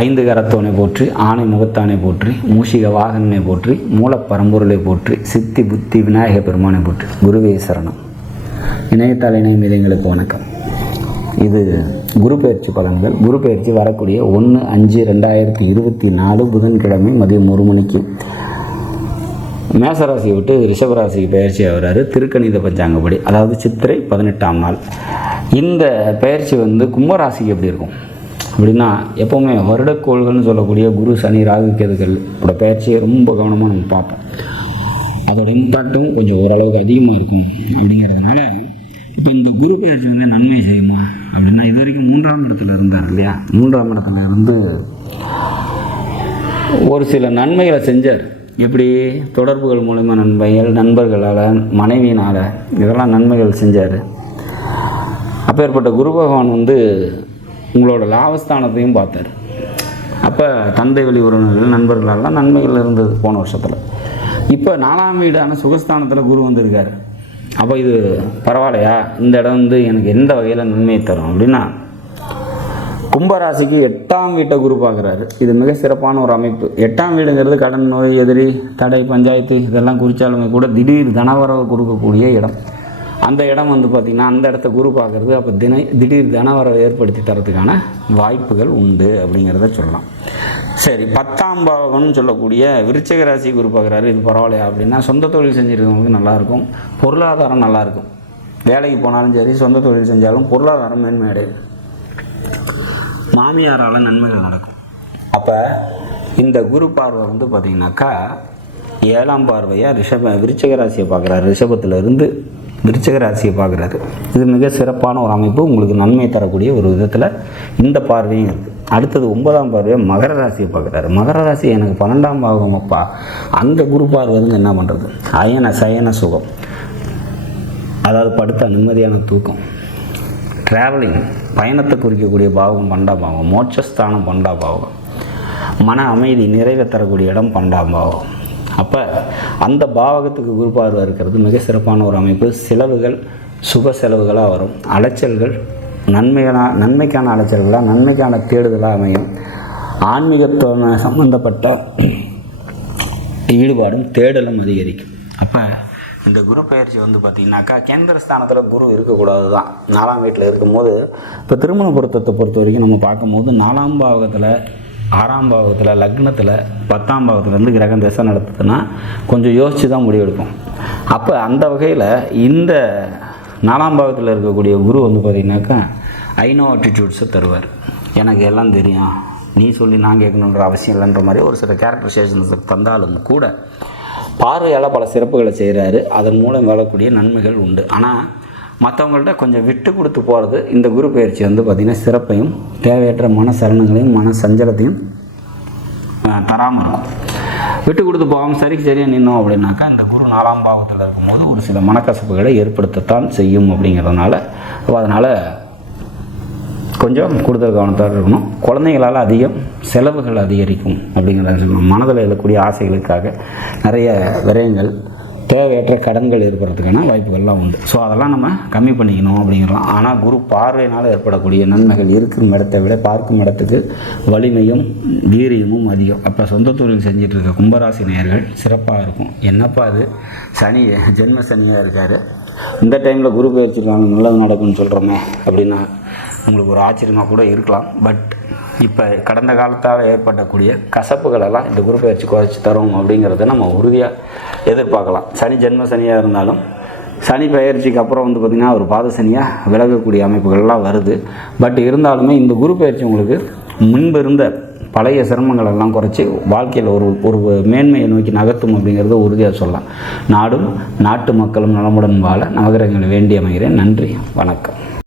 ஐந்து கரத்தோனை போற்றி ஆணை முகத்தானை போற்றி மூஷிக வாகனனை போற்றி மூலப்பரம்பொருளை போற்றி சித்தி புத்தி விநாயக பெருமானை போற்றி. குருவே சரணம். இணையத்தாள் இணையம் இதயங்களுக்கு வணக்கம். இது குரு பயிற்சி பலன்கள். குரு பயிற்சி வரக்கூடிய ஒன்று அஞ்சு ரெண்டாயிரத்தி இருபத்தி நாலு புதன்கிழமை மதியம் ஒரு மணிக்கு. மேசராசியை விட்டு ரிஷபராசிக்கு பயிற்சி ஆகிறாரு. திருக்கணித பஞ்சாங்கப்படி அதாவது சித்திரை பதினெட்டாம் நாள். இந்த பயிற்சி வந்து கும்பராசிக்கு எப்படி இருக்கும்? அப்படின்னா எப்போவுமே வருடக்கோள்கள்னு சொல்லக்கூடிய குரு சனி ராகு கேதுகளோட பயிற்சியை ரொம்ப கவனமாக நம்ம பார்ப்போம். அதோட இம்பேக்டும் கொஞ்சம் ஓரளவுக்கு அதிகமாக இருக்கும் அப்படிங்கிறதுனால இப்போ இந்த குரு பயிற்சி வந்து நன்மை செய்யுமா? அப்படின்னா இது வரைக்கும் மூன்றாம் இடத்துல இருந்தார் இல்லையா? மூன்றாம் இடத்துல இருந்து ஒரு சில நன்மைகளை செஞ்சார். எப்படி? தொடர்புகள் மூலிமா நன்மைகள் நண்பர்களால் மனைவியினால் இதெல்லாம் நன்மைகள் செஞ்சார். அப்பேற்பட்ட குரு பகவான் வந்து உங்களோட லாபஸ்தானத்தையும் பார்த்தார். அப்போ தந்தை வழி உறவினர்கள் நண்பர்களெல்லாம் நன்மைகள் இருந்தது போன வருஷத்தில். இப்போ நாலாம் வீடான சுகஸ்தானத்தில் குரு வந்திருக்கார். அப்போ இது பரவாயில்லையா? இந்த இடம் வந்து எனக்கு எந்த வகையில் நன்மையை தரும் அப்படின்னா கும்பராசிக்கு எட்டாம் வீட்டை குரு பார்க்குறாரு. இது மிக சிறப்பான ஒரு அமைப்பு. எட்டாம் வீடுங்கிறது கடன் நோய் எதிரி தடை பஞ்சாயத்து இதெல்லாம் குறித்தாலுமே கூட திடீர் தனவரவு கொடுக்கக்கூடிய இடம். அந்த இடம் வந்து பார்த்திங்கன்னா அந்த இடத்த குரு பார்க்குறது அப்போ தின திடீர் தனவரவை ஏற்படுத்தி தரதுக்கான வாய்ப்புகள் உண்டு அப்படிங்கிறத சொல்லலாம். சரி பத்தாம் பாவம்னு சொல்லக்கூடிய விருச்சக ராசி குரு பார்க்குறாரு இது பரவாயில்லையா அப்படின்னா சொந்த தொழில் செஞ்சுருக்கவங்களுக்கு நல்லாயிருக்கும் பொருளாதாரம் நல்லாயிருக்கும். வேலைக்கு போனாலும் சரி சொந்த தொழில் செஞ்சாலும் பொருளாதாரம் மேன்மை அடையும். மாமியாரால் நன்மைகள் நடக்கும். அப்போ இந்த குரு பார்வை வந்து பார்த்திங்கனாக்கா ஏழாம் பார்வையாக ரிஷப விருச்சக ராசியை பார்க்குறாரு. ரிஷபத்தில் இருந்து விருச்சக ராசியை பார்க்குறாரு இது மிக சிறப்பான ஒரு அமைப்பு உங்களுக்கு நன்மை தரக்கூடிய ஒரு விதத்தில் இந்த பார்வையும் இருக்குது அடுத்தது ஒன்பதாம் பார்வையை மகர ராசியை பார்க்குறாரு. மகர ராசி எனக்கு பன்னெண்டாம் பாகம் அப்பா. அந்த குரு பார்வை என்ன பண்ணுறது அயன சயன சுகம். அதாவது படுத்த நிம்மதியான தூக்கம். ட்ராவலிங் பயணத்தை குறிக்கக்கூடிய பாவம் பண்டா பாவம் மோட்சஸ்தானம் பண்டா பாவம் மன அமைதி நிறைவை தரக்கூடிய இடம் பண்டாம் பாவம் அப்போ அந்த பாவகத்துக்கு குரு பார்வை இருக்கிறது மிக சிறப்பான ஒரு அமைப்பு. செலவுகள் சுப செலவுகளாக வரும். அலைச்சல்கள் நன்மைகளாக நன்மைக்கான அலைச்சல்களாக நன்மைக்கான தேடுதலாக அமையும். ஆன்மீகத்தோட சம்பந்தப்பட்ட ஈடுபாடும் தேடலும் அதிகரிக்கும். அப்போ இந்த குரு பயிற்சி வந்து பார்த்திங்கனாக்கா கேந்திர ஸ்தானத்தில் குரு இருக்கக்கூடாது தான் நாலாம் வீட்டில் இருக்கும்போது இப்போ திருமண பொருத்தத்தை பொறுத்த வரைக்கும் நம்ம பார்க்கும்போது நாலாம் பாவகத்தில் ஆறாம் பாவத்தில் லக்னத்தில் பத்தாம் பாவத்துலேருந்து கிரகம் திசை நடத்துதுன்னா கொஞ்சம் யோசித்து தான் முடிவெடுக்கும் அப்போ அந்த வகையில் இந்த நாலாம் பாவத்தில் இருக்கக்கூடிய குரு வந்து பார்த்திங்கனாக்கா ஐநோ ஆட்டிடியூட்ஸை தருவார். எனக்கு எல்லாம் தெரியும். நீ சொல்லி நான் கேட்கணுன்ற அவசியம் இல்லைன்ற மாதிரி ஒரு சில கேரக்டரைசேஷன்ஸ் தந்தாலும் கூட பார்வையால் பல சிறப்புகளை செய்கிறாரு அதன் மூலம் வரக்கூடிய நன்மைகள் உண்டு. ஆனால் மற்றவங்கள்ட்ட கொஞ்சம் விட்டு கொடுத்து போகிறது இந்த குரு பயிற்சி வந்து பார்த்திங்கன்னா சிறப்பையும் தேவையற்ற மன சரணங்களையும் மன சஞ்சலத்தையும் தராமல் இருக்கும். விட்டு கொடுத்து போகாமல் சரிக்கு சரியாக நின்னோம் அப்படின்னாக்கா இந்த குரு நாலாம் பாவத்தில் இருக்கும்போது ஒரு சில மனக்கசப்புகளை ஏற்படுத்தத்தான் செய்யும் அப்படிங்கிறதுனால அதனால் கொஞ்சம் கூடுதல் கவனத்தோடு இருக்கணும். குழந்தைங்களால் அதிகம் செலவுகள் அதிகரிக்கும் அப்படிங்கிறத சொல்லணும் மனதில் எழக்கூடிய ஆசைகளுக்காக நிறைய விரயங்கள் தேவையற்ற கடன்கள் ஏற்படுறதுக்கான வாய்ப்புகள்லாம் உண்டு. ஸோ அதெல்லாம் நம்ம கம்மி பண்ணிக்கணும் அப்படிங்கிறலாம். ஆனால் குரு பார்வையினால் ஏற்படக்கூடிய நன்மைகள் இருக்கும் இடத்தை விட பார்க்கும் இடத்துக்கு வலிமையும் வீரியமும் அதிகம். அப்போ சொந்த தொழில் செஞ்சுட்டு இருக்க கும்பராசி நேயர்கள் சிறப்பாக இருக்கும். என்னப்பா அது? சனி ஜென்ம சனியாக இருக்கார். இந்த டைமில் குரு பயிற்சிருக்காங்க நல்லது நடக்கும்னு சொல்கிறோமே அப்படின்னா உங்களுக்கு ஒரு ஆச்சரியமாக கூட இருக்கலாம். பட் இப்போ கடந்த காலத்தால் ஏற்படக்கூடிய கசப்புகளெல்லாம் இந்த குரு பயிற்சி குறைச்சி தரும் அப்படிங்கிறத நம்ம உறுதியாக எதிர்பார்க்கலாம். சனி ஜென்ம சனியாக இருந்தாலும் சனி பயிற்சிக்கு அப்புறம் வந்து பார்த்திங்கன்னா ஒரு பாத சனியாக விலகக்கூடிய அமைப்புகள்லாம் வருது. பட் இருந்தாலுமே இந்த குரு பயிற்சி உங்களுக்கு முன்பு இருந்த பழைய சிரமங்கள் எல்லாம் குறைச்சி வாழ்க்கையில் ஒரு ஒரு மேன்மையை நோக்கி நகர்த்தும் அப்படிங்கிறத உறுதியாக சொல்லலாம். நாடும் நாட்டு மக்களும் நலமுடன் வாழ நவகிரகங்களை வேண்டி அமைகிறேன். நன்றி. வணக்கம்.